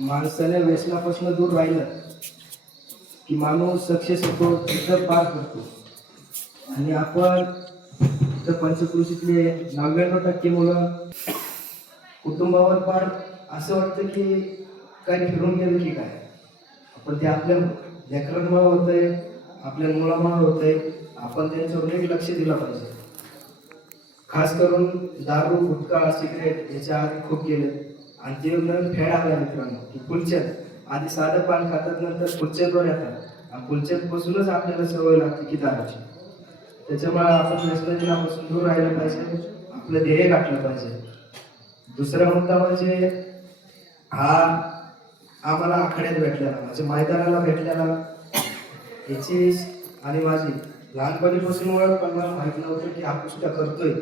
माणसाने व्यसनापासून दूर राहिलं की माणूस सक्सेस होतो, तिथं पार करतो. आणि आपण इथं पंचकृषीतले 99% मुलं कुटुंबावर पार असं वाटतं की काय फिरून गेलं की काय. आपण ते आपल्या लेकरांमुळे होतंय, आपल्या मुलामुळे होतंय. आपण त्यांच्यावर लक्ष दिलं पाहिजे. खास करून दारू, गुटखा, सिगरेट याच्या आधी खूप गेले आणि ते नवीन फॅड आला मित्रांनो की फुलचंद. आधी साधं पान खातात, नंतर फुलचंदवर येतात आणि फुलचंदपासूनच आपल्याला सवय लागते की दारूची. त्याच्यामुळे आपण व्यसनापासून दूर राहिलं पाहिजे, आपलं ध्येय गाठलं पाहिजे. दुसरा मुद्दा म्हणजे हा आम्हाला आखाड्यात भेटलेला, म्हणजे मैदानाला भेटलेला याची आणि माझी लहानपणीपासून ओळख, पण मला माहित नव्हतं की हा पुष्ट करतोय.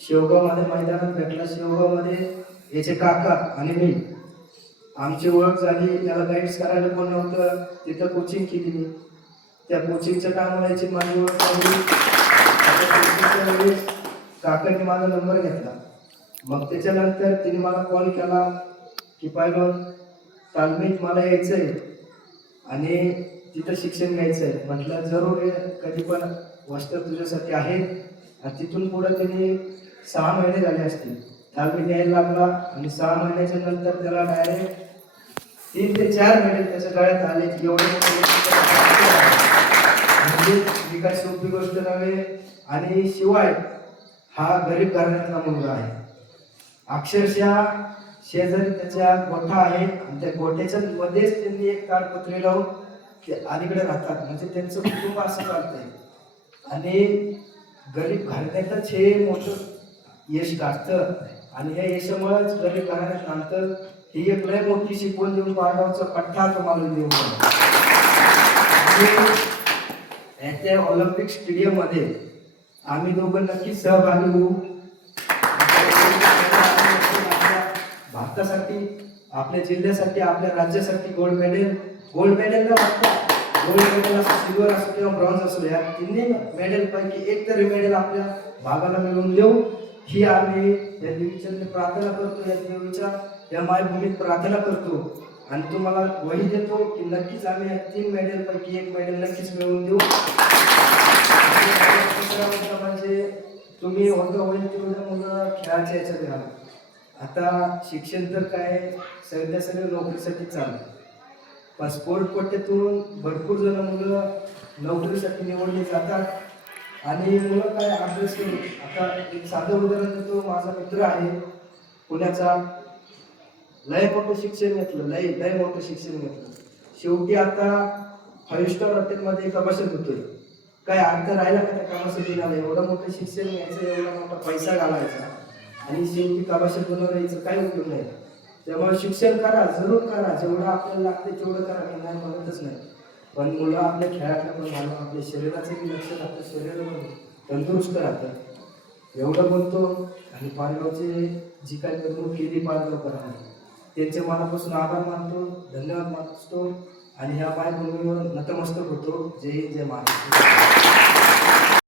शेवगावमध्ये मैदानात भेटला. शेवगावमध्ये याचे काका आणि मी, आमची ओळख झाली. त्याला गाईड्स करायला कोण नव्हतं, तिथं कोचिंग केली मी. त्या कोचिंगच्या टायमाला याची माझी ओळख झाली. काकांनी माझा नंबर घेतला. मग त्याच्यानंतर तिने मला कॉल केला की पायलवान तालमीत मला यायचंय आणि तिथं शिक्षण घ्यायचंय. म्हटलं जरूर आहे, कधी पण वस्त्र तुझ्यासाठी आहे. आणि तिथून पुढे त्यांनी 6 महिने झाले असतील तालमीत यायला लागला आणि 6 महिन्याच्या नंतर त्याला डायरेक्ट 3 ते 4 महिने त्याच्या गळ्यात आले. एवढे म्हणजे ही काय सोपी गोष्ट नव्हे. आणि शिवाय हा गरीब घराण्यातला मुलगा आहे. अक्षरशः शेजारी त्याच्या गोठा आहे आणि त्या गोठ्याच्या मध्येच त्यांनी एक ताडपत्री लावून ते अलीकडे राहतात. म्हणजे त्यांचं कुटुंब असं चालतंय. आणि गरीब घराण्यातच हे मोठं यश गाठतं आणि या यशामुळेच गरीब घराण्यात नंतर ही एक लय मोठी शिकवण देऊन पाडगावचा पट्टा तुम्हाला देऊन त्या ऑलिम्पिक स्टेडियम मध्ये आम्ही दोघं नक्की सहभागी होऊ. भारतासाठी, आपल्या जिल्ह्यासाठी, आपल्या राज्यासाठी गोल्ड मेडल न वाटता गोल्ड मेडल असो, सिल्वर असो किंवा ब्रॉन्झ असो, या तिन्ही मेडल पैकी एक तरी मेडल आपल्या भागाला मिळवून देऊ ही आम्ही या देवीच्या प्रार्थना करतो. या देवीच्या या मायभूमीत प्रार्थना करतो आणि तुम्हाला वही देतो की नक्कीच आम्ही या 3 मेडल पैकी एक मेडल नक्कीच मिळवून देऊ. म्हणजे तुम्ही होईल तेवढं मुलं खेळाच्या याच्यात घ्या. आता शिक्षण तर काय सध्या सगळं नोकरीसाठी चालू, पण स्पोर्ट कोट्यातून भरपूर जण मुलं नोकरीसाठी निवडले जातात आणि मुलं काय अभ्यास करून. आता एक साधं उदाहरण देतो. माझा मित्र आहे पुण्याचा, लय मोठं शिक्षण घेतलं, लय मोठं शिक्षण घेतलं. शेवटी आता 5 स्टार हॉटेलमध्ये एका बसत होतोय. काय अर्थ राहिला का त्या कामासाठी? एवढं मोठं शिक्षण घ्यायचं, एवढा मोठा पैसा घालायचा आणि शेवटी कामाशी बनवायचं काय उपयोग नाही. त्यामुळे शिक्षण करा, जरूर करा, जेवढं आपल्याला लागते तेवढं करा, मी नाही म्हणतच नाही. पण मुलं आपल्या खेळातलं पण घालून आपल्या शरीराचं लक्ष राहतं, शरीर तंदुरुस्त राहतं. एवढं बोलतो. आणि पालगावचे जी काय करमणूक केली पालगावकरांनी, त्यांचे मनापासून आभार मानतो, धन्यवाद मानतो आणि ह्या मायभूमीवर नतमस्तक होतो. जय हिंद, जय महाराष्ट्र.